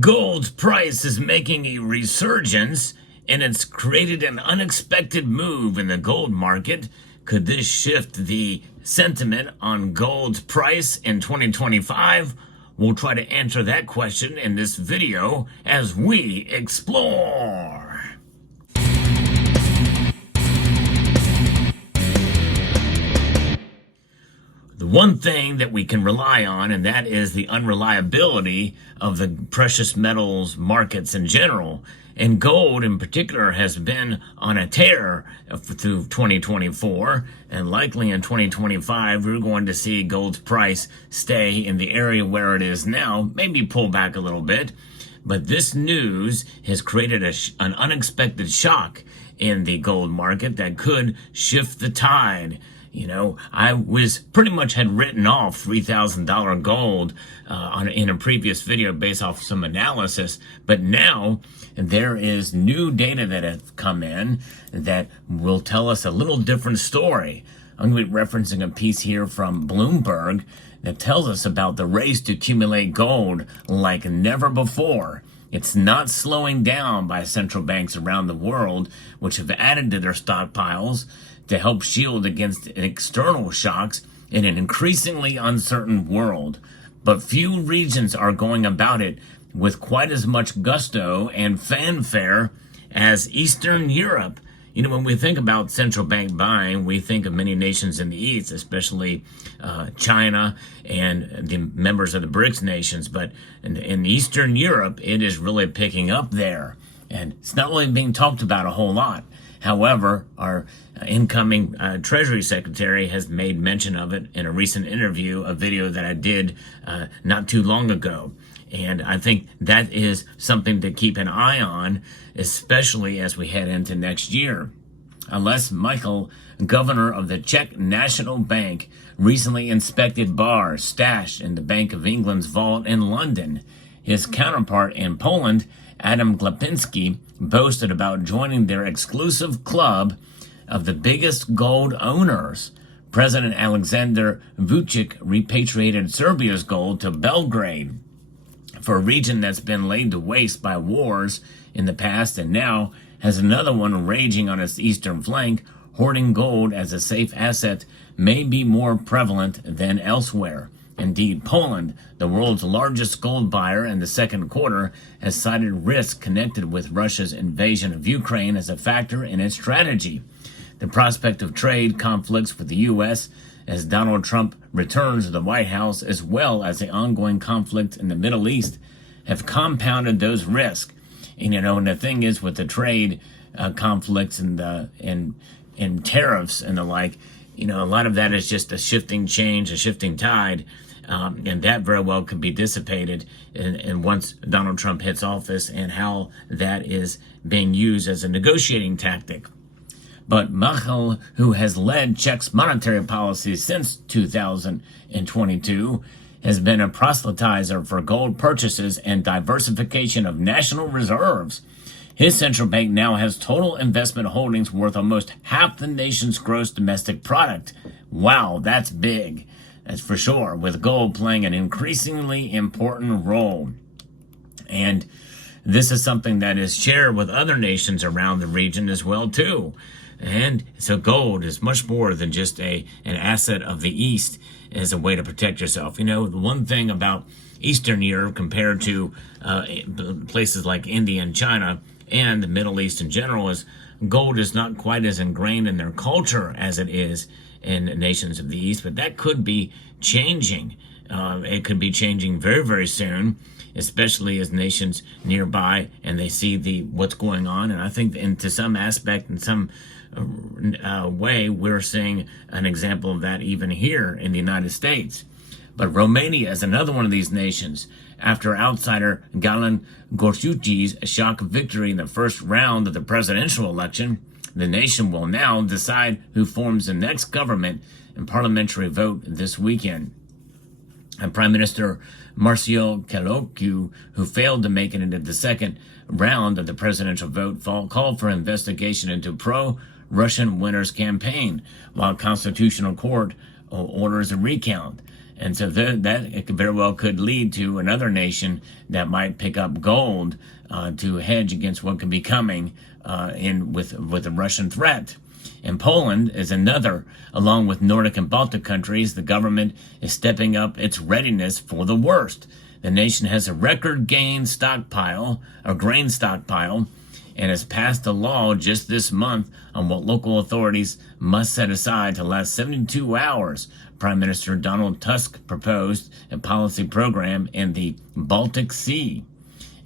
Gold's price is making a resurgence, and it's created an unexpected move in the gold market. Could this shift the sentiment on gold's price in 2025? We'll try to answer that question in this video as we explore. The one thing that we can rely on, and that is the unreliability of the precious metals markets in general. And gold in particular has been on a tear through 2024, and likely in 2025 we're going to see gold's price stay in the area where it is now, maybe pull back a little bit. But this news has created an unexpected shock in the gold market that could shift the tide. You know, I was pretty much had written off $3,000 gold in a previous video based off some analysis, but now there is new data that has come in that will tell us a little different story. I'm going to be referencing a piece here from Bloomberg that tells us about the race to accumulate gold like never before. It's not slowing down by central banks around the world, which have added to their stockpiles to help shield against external shocks in an increasingly uncertain world. But few regions are going about it with quite as much gusto and fanfare as Eastern Europe. You know, when we think about central bank buying, we think of many nations in the East, especially China and the members of the BRICS nations. But in Eastern Europe, it is really picking up there. And it's not really being talked about a whole lot. However, our incoming Treasury Secretary has made mention of it in a recent interview, a video that I did not too long ago. And I think that is something to keep an eye on, especially as we head into next year. Unless Michael, governor of the Czech National Bank, recently inspected bars stashed in the Bank of England's vault in London. His counterpart in Poland, Adam Glapinski, boasted about joining their exclusive club of the biggest gold owners. President Alexander Vučić repatriated Serbia's gold to Belgrade for a region that's been laid to waste by wars in the past and now has another one raging on its eastern flank. Hoarding gold as a safe asset may be more prevalent than elsewhere. Indeed, Poland, the world's largest gold buyer in the second quarter, has cited risk connected with Russia's invasion of Ukraine as a factor in its strategy. The prospect of trade conflicts with the U.S. as Donald Trump returns to the White House, as well as the ongoing conflict in the Middle East, have compounded those risks. And, and the thing is with the trade conflicts and tariffs and the like, a lot of that is just a shifting change, a shifting tide, and that very well could be dissipated and once Donald Trump hits office, and how that is being used as a negotiating tactic. But Michal, who has led Czech's monetary policy since 2022, has been a proselytizer for gold purchases and diversification of national reserves. His central bank now has total investment holdings worth almost half the nation's gross domestic product. Wow, that's big. That's for sure, with gold playing an increasingly important role. And this is something that is shared with other nations around the region as well, too. And so gold is much more than just an asset of the East as a way to protect yourself. The one thing about Eastern Europe compared to places like India and China and the Middle East in general is gold is not quite as ingrained in their culture as it is in nations of the East, but that could be changing. It could be changing very, very soon, especially as nations nearby and they see what's going on. And I think to some aspect, in some way, we're seeing an example of that even here in the United States. But Romania is another one of these nations. After outsider Galan Gorsuchi's shock victory in the first round of the presidential election, the nation will now decide who forms the next government in parliamentary vote this weekend. And Prime Minister Marcel Ciolacu, who failed to make it into the second round of the presidential vote, called for investigation into pro-Russian winner's campaign, while Constitutional Court orders a recount. And so that it very well could lead to another nation that might pick up gold to hedge against what could be coming with the Russian threat. And Poland is another, along with Nordic and Baltic countries. The government is stepping up its readiness for the worst. The nation has a record grain stockpile, and has passed a law just this month on what local authorities must set aside to last 72 hours. Prime Minister Donald Tusk proposed a policy program in the Baltic Sea.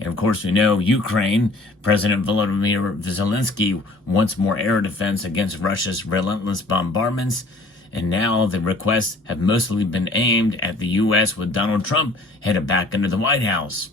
And of course, we know Ukraine, President Volodymyr Zelensky wants more air defense against Russia's relentless bombardments. And now the requests have mostly been aimed at the U.S. with Donald Trump headed back into the White House.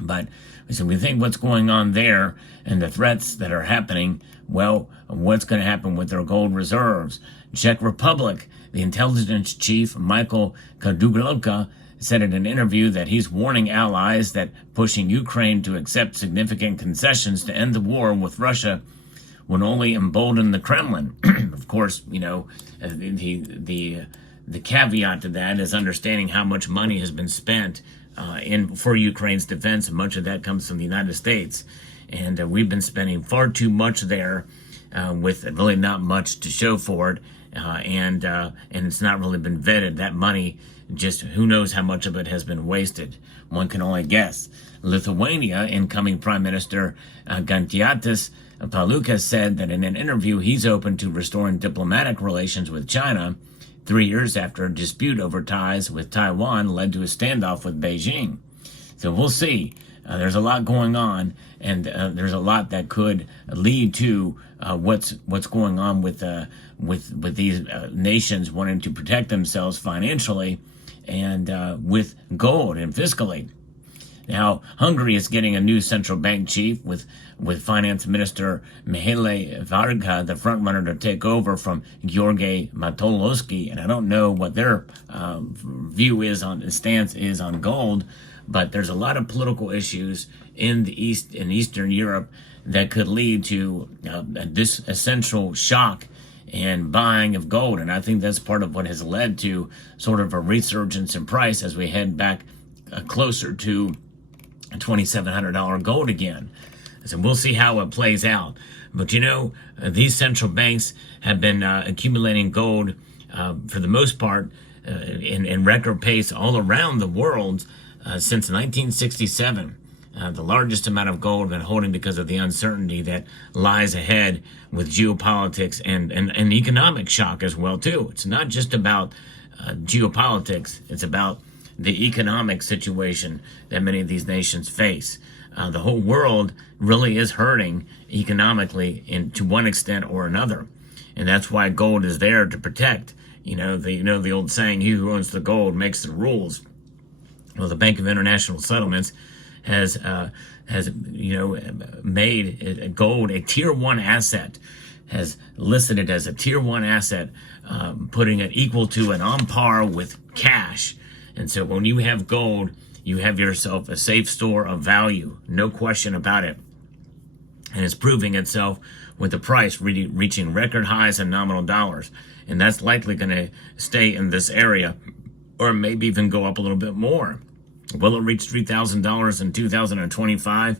But so we think what's going on there and the threats that are happening, well, what's going to happen with their gold reserves? Czech Republic, the intelligence chief, Michael Kadugulka, said in an interview that he's warning allies that pushing Ukraine to accept significant concessions to end the war with Russia would only embolden the Kremlin. Of course, you know, the caveat to that is understanding how much money has been spent for Ukraine's defense, and much of that comes from the United States. And we've been spending far too much there with really not much to show for it, and it's not really been vetted. That money, just who knows how much of it has been wasted. One can only guess. Lithuania incoming Prime Minister Gantiatis Palukas said that in an interview he's open to restoring diplomatic relations with China 3 years after a dispute over ties with Taiwan led to a standoff with Beijing. So we'll see. There's a lot going on, and there's a lot that could lead to what's going on with these nations wanting to protect themselves financially and with gold and fiscally. Now, Hungary is getting a new central bank chief with Finance Minister Mihaly Varga, the frontrunner to take over from Georgi Matolowski. And I don't know what their stance is on gold, but there's a lot of political issues in Eastern Europe that could lead to this essential shock and buying of gold. And I think that's part of what has led to sort of a resurgence in price as we head back closer to $2,700 gold again. So we'll see how it plays out. But you know, these central banks have been accumulating gold for the most part in record pace all around the world since 1967. The largest amount of gold been holding because of the uncertainty that lies ahead with geopolitics and economic shock as well too. It's not just about geopolitics, it's about the economic situation that many of these nations face. The whole world really is hurting economically to one extent or another. And that's why gold is there to protect. You know the old saying, he who owns the gold makes the rules. Well, the Bank of International Settlements has made gold a tier 1 asset, has listed it as a tier 1 asset, putting it equal to and on par with cash. And so when you have gold, you have yourself a safe store of value, no question about it. And it's proving itself with the price reaching record highs in nominal dollars. And that's likely going to stay in this area, or maybe even go up a little bit more. Will it reach $3,000 in 2025?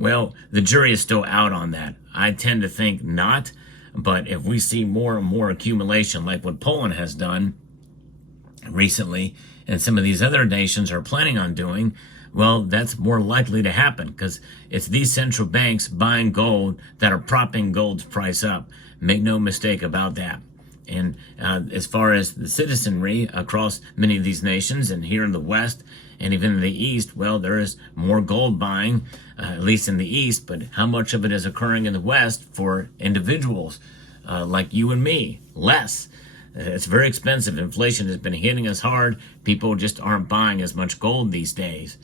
Well, the jury is still out on that. I tend to think not, but if we see more and more accumulation like what Poland has done recently, and some of these other nations are planning on doing, well, that's more likely to happen because it's these central banks buying gold that are propping gold's price up. Make no mistake about that. And as far as the citizenry across many of these nations and here in the West and even in the East, well, there is more gold buying, at least in the East, but how much of it is occurring in the West for individuals like you and me? Less. It's very expensive. Inflation has been hitting us hard. People just aren't buying as much gold these days,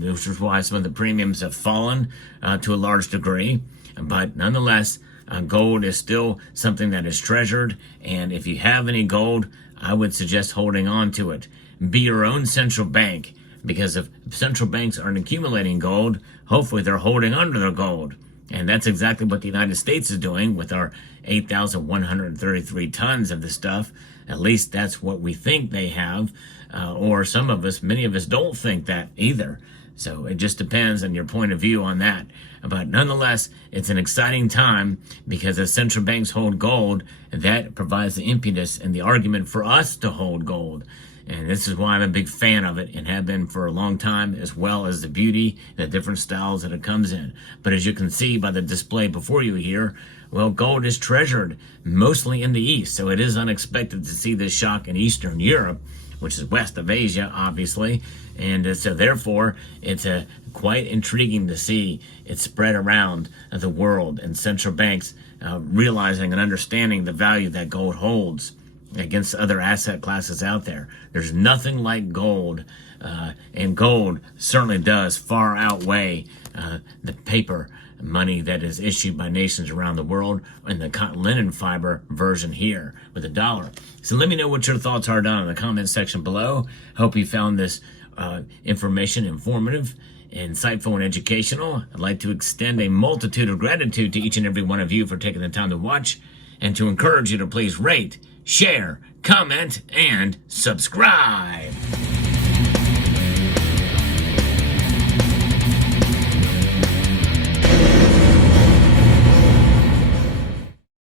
which is why some of the premiums have fallen to a large degree. But nonetheless, gold is still something that is treasured. And if you have any gold, I would suggest holding on to it. Be your own central bank, because if central banks aren't accumulating gold, hopefully they're holding onto their gold. And that's exactly what the United States is doing with our 8,133 tons of this stuff. At least that's what we think they have. Or some of us, many of us don't think that either. So it just depends on your point of view on that. But nonetheless, it's an exciting time because as central banks hold gold, that provides the impetus and the argument for us to hold gold. And this is why I'm a big fan of it and have been for a long time, as well as the beauty and the different styles that it comes in. But as you can see by the display before you here, well, gold is treasured mostly in the East. So it is unexpected to see this shock in Eastern Europe, which is west of Asia, obviously. And so therefore, it's quite intriguing to see it spread around the world and central banks realizing and understanding the value that gold holds against other asset classes out there. There's nothing like gold, and gold certainly does far outweigh the paper money that is issued by nations around the world in the cotton linen fiber version here with the dollar. So let me know what your thoughts are down in the comment section below. Hope you found this information informative, insightful, and educational. I'd like to extend a multitude of gratitude to each and every one of you for taking the time to watch, and to encourage you to please rate, share, comment, and subscribe.